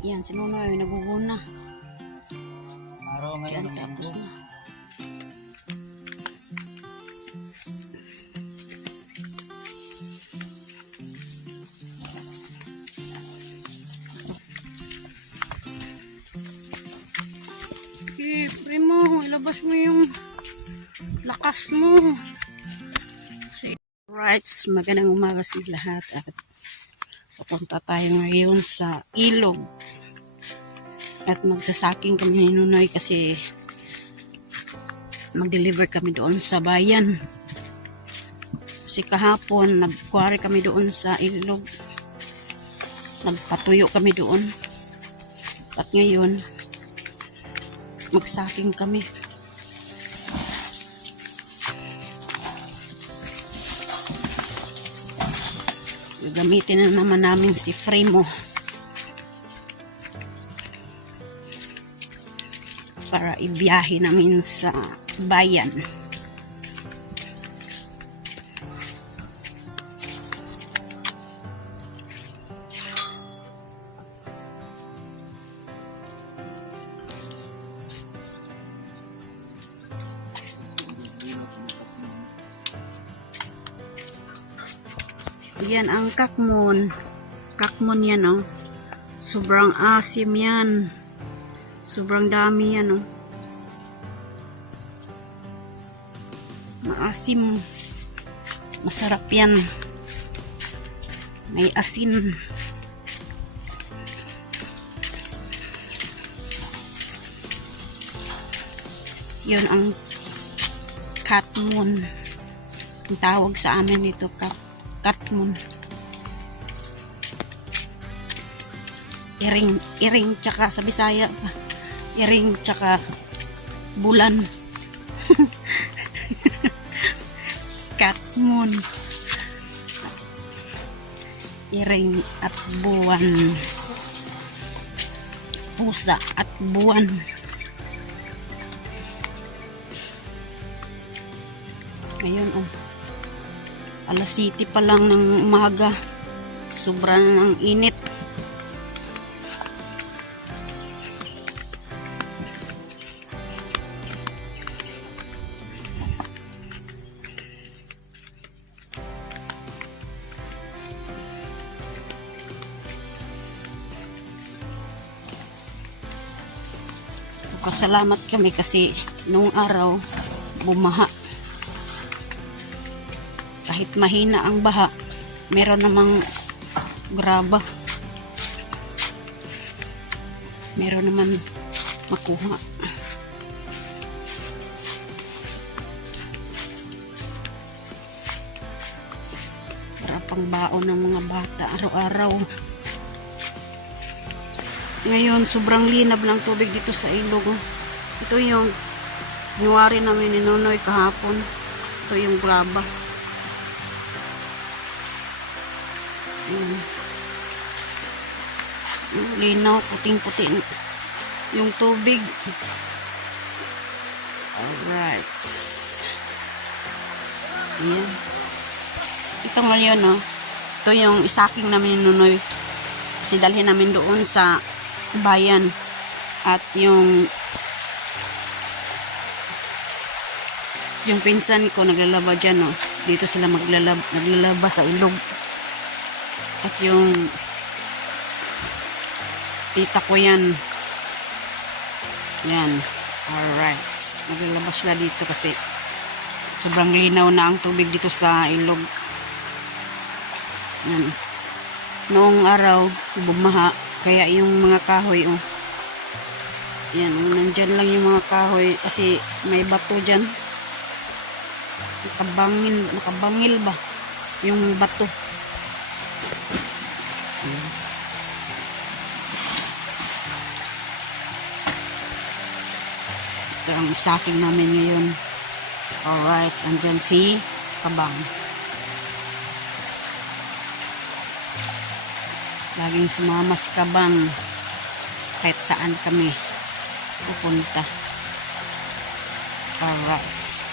Yan, si Nunoy, naguguna. Araw ngayon, Yan, tapos na. Okay, Primo, ilabas mo yung lakas mo. Right, magandang umaga sa lahat at papunta tayo ngayon sa ilog at magsasaking kami ni Nunoy kasi mag-deliver kami doon sa bayan kasi kahapon nagkuwari kami doon sa ilog, nagpatuyo kami doon at ngayon magsaking kami. Gagamitin na naman namin si Primo para ibiyahe namin sa bayan. Yan ang kakmon. Kakmon yan, oh. Sobrang asim yan. Sobrang dami yan, oh. Maasim. Masarap yan. May asin. Yun ang kakmon. Ang tawag sa amin dito, kakmon. Iring tsaka sa Bisaya iring tsaka bulan. Kakmon. Iring at buwan. Pusa at buwan. Ngayon, oh. Alas 7 pa lang ng umaga. Sobrang ang init. Pasalamat kami kasi noong araw bumaha. Kahit mahina ang baha, meron namang graba. Meron naman makuha. Para pang baon ng mga bata araw-araw. Ngayon, sobrang linab ng tubig dito sa ilog. Ito yung nuwari namin ni Nunoy kahapon. Ito yung graba. Linaw, puting-puti yung tubig. Alright. Ayan. Ito ngayon, oh. Ito yung isaking namin ni Nunoy. Kasi dalhin namin doon sa bayan. At yung pinsan ko naglalaba dyan, oh. Dito sila naglalaba sa ilog. At yung tita ko yan. Yan. Alright. Naglalabas sila dito kasi sobrang linaw na ang tubig dito sa ilog. Yan. Noong araw, bumaha. Kaya yung mga kahoy, oh. Yan. Nandyan lang yung mga kahoy kasi may bato dyan. Nakabangil ba? Yung bato. Ito ang isaking namin ngayon. Alright, andyan si Kabang. Laging sumama si Kabang kahit saan kami pupunta. Alright.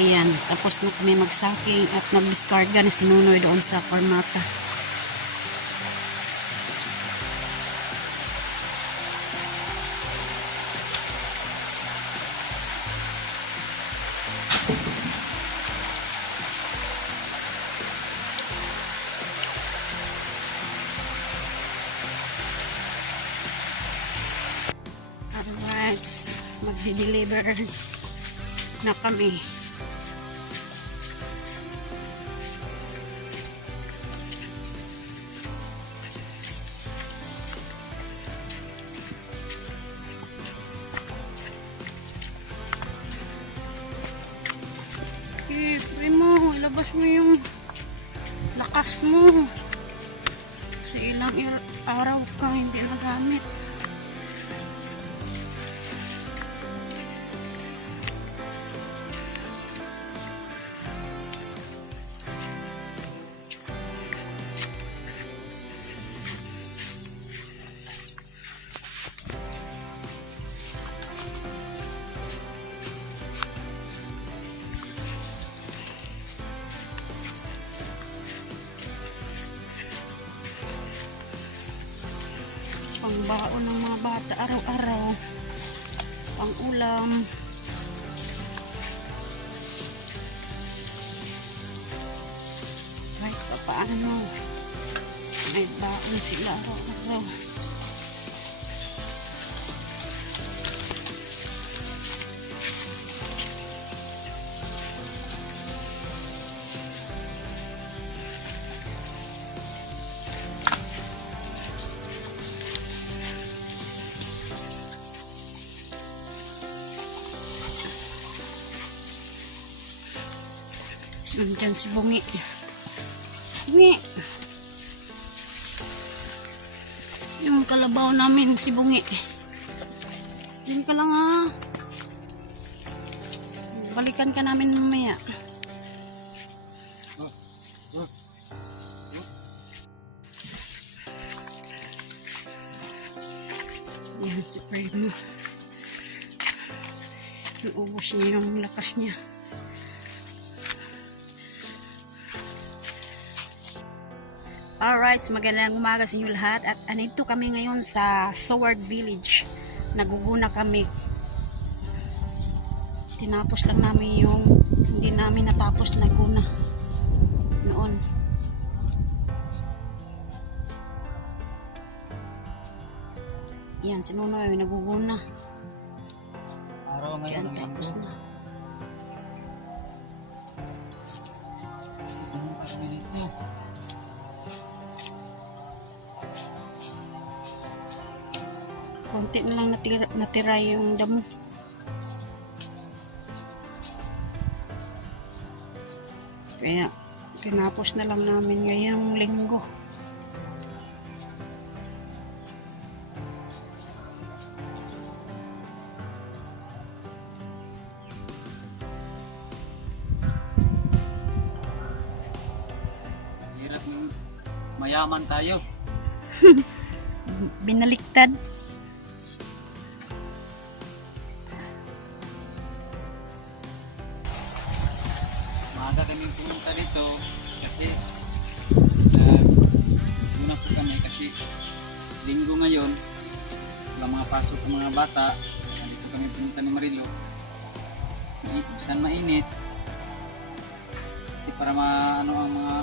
Ayan, tapos na kami magsaking at nag-discarga na si Nunoy doon sa Parmata. minutes, magdi-deliver na kami. Primo, ilabas mo yung lakas mo. Kasi ilang araw ka hindi nagamit. Pangbaon ng mga bata araw-araw, pang ulam. Kahit pa paano, may baon sila araw-araw. Nandiyan si Bungi. Bungi! Yung kalabaw namin si Bungi. Diyan ka lang ha. Balikan ka namin mamaya. Yan si Primo. Naubos niya yung lakas niya. Alright, magandang umaga sa inyo lahat at andito kami ngayon sa Seward Village. Naguguna kami. Tinapos lang namin yung hindi namin natapos na guna noon. Yan, si Nunoy naguguna. Araw ngayon Yan, ng tapos linggo. na. Anong kami dito? Konti na lang natira yung damo. Kaya tinapos na lang namin ngayong linggo. Hirap ng mayaman tayo. Binaliktad. Maaga kami pumunta dito kasi una po kami kasi linggo ngayon, wala mga pasok ng mga bata. Dito kami pumunta ni Marilo. Saan mainit kasi para maano ang mga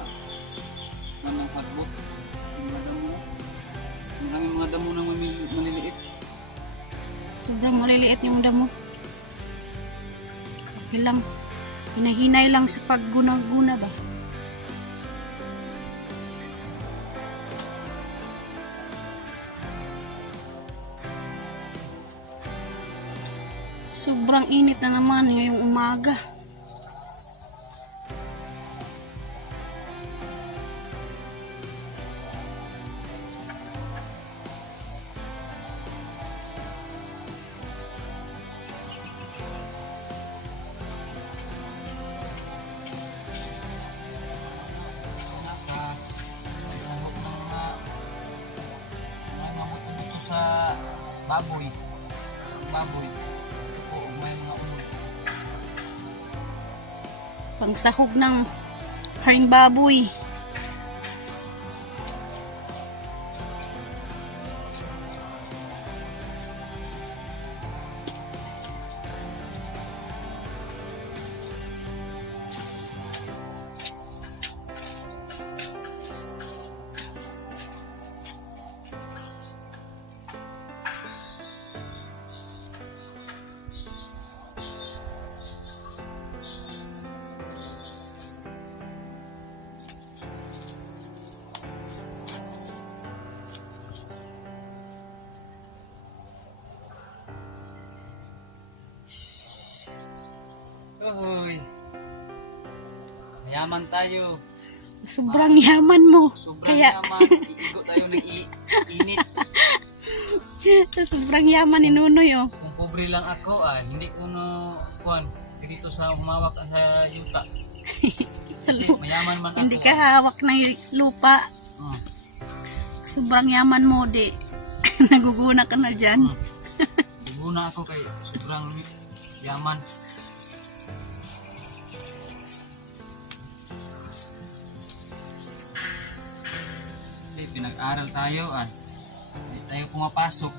manang hagbo, mga damo. Maraming mga damo na maliliit. Sobrang maliliit yung damo. Okay lang. Hinahinay lang sa pagguna-guna ba? Sobrang init na naman ngayong umaga. Sa baboy. Baboy. O may mga unod. Pangsahog ng karing baboy. mayaman tayo. Sobrang yaman mo. Sobrang Kaya, yaman. Iigo tayo ng init. sobrang yaman ni Nunoy, oh. Kung pobre lang ako, hindi ko dito sa humawak sa yuta. Sa Kasi lu- mayaman man ako. Hindi ka hawak ng lupa. Hmm. Sobrang yaman mo, di. Naguguna ka na dyan. Buguna ako kay sobrang yaman. Kasi pinag-aral tayo, hindi tayo pumapasok.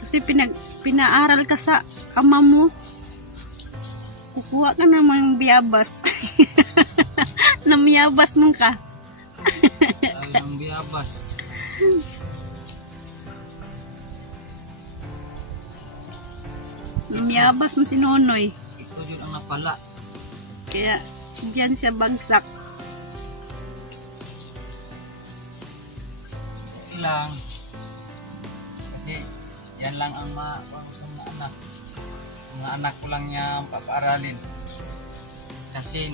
Kasi pinaaral ka sa ama mo. Kukuha ka namang biyabas. Namiyabas mo ka. Tayo ng biyabas. Namiyabas mo si Nonoy. Ito yun ang napala. Kaya dyan siya bagsak. Okay lang. Kasi yan lang ang sa mga anak. Mga anak ko lang niya papaaralin. Kasi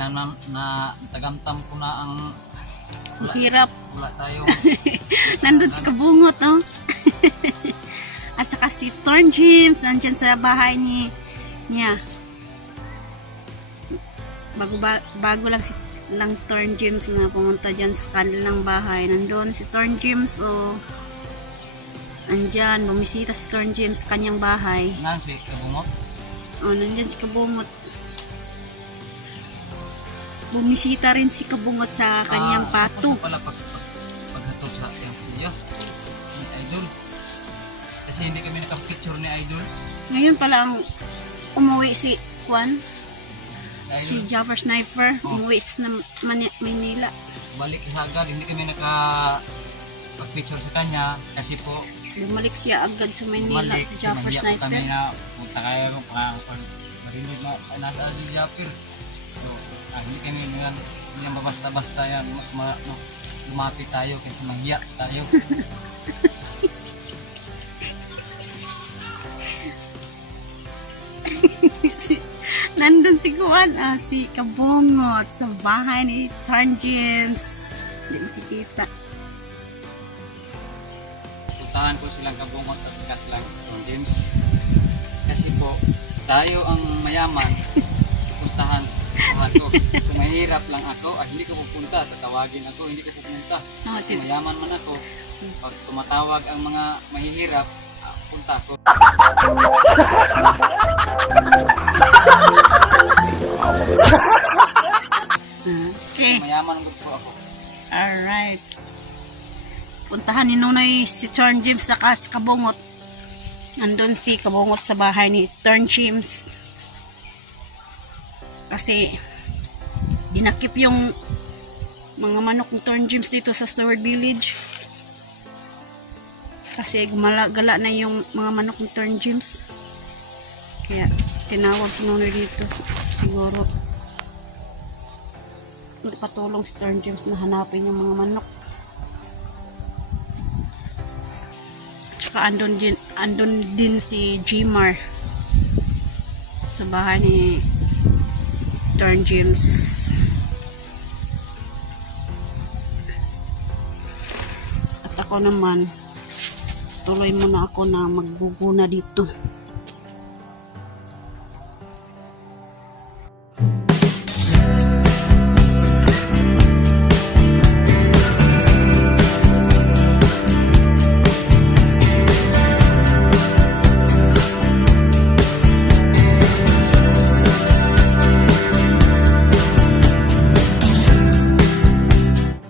tagamtam ko na ang Ang hirap. wala tayong Nandun si Kabungot, oh. At saka si Torn James, nandyan sa bahay niya. Bago lang lang Torn James na pumunta dyan sa kanilang bahay. Nandun si Torn James, oh. Andyan, bumisita si Torn James sa kanyang bahay. Nancy, kabungot. Oh, nandyan si Kabungot. Bumisita rin si Kabungot sa kanyang pato. Tapos pala paghatod sa iyang kuya ni Idol. Kasi hindi kami nakapicture ni Idol. Ngayon pala ang umuwi si Juan, Idol, si Jaffer Sniper, Oh. umuwi sa Manila. balik agad, hindi kami nakapag-picture sa kanya kasi po Bumalik siya agad sa Manila, bumalik si kasi Jaffer mahiya po Sniper. kami na punta kayo marinig na nadaan si Jaffer. So, hindi kami nilang basta-basta yan lumapit tayo kasi mahiya tayo. Nandun si Juan, si Kabungot sa bahay ni Torn James. Hindi makikita. Puntahan ko silang Kabungot at saka silang James. Kasi po, tayo ang mayaman. Puntahan ko. Kung mahirap lang ako, hindi ko pupunta. Tatawagin ako, hindi ko pupunta. Kasi mayaman man ako. Pag tumatawag ang mga mahihirap, punta ko. Okay. Mayaman po ako. Alright. Puntahan ni Nunoy si Torn James saka si Kabungot. Nandun si Kabungot sa bahay ni Torn James. Kasi dinakip yung mga manok ni Torn James dito sa Sword Village. Kasi gumala-gala na yung mga manok ni Torn James. Kaya tinawag si Nunoy dito. Siguro patulong si Torn James na hanapin yung mga manok. Tsaka andun din si Jmar sa bahay ni Torn James. At ako naman, tuloy muna ako na magguguna dito.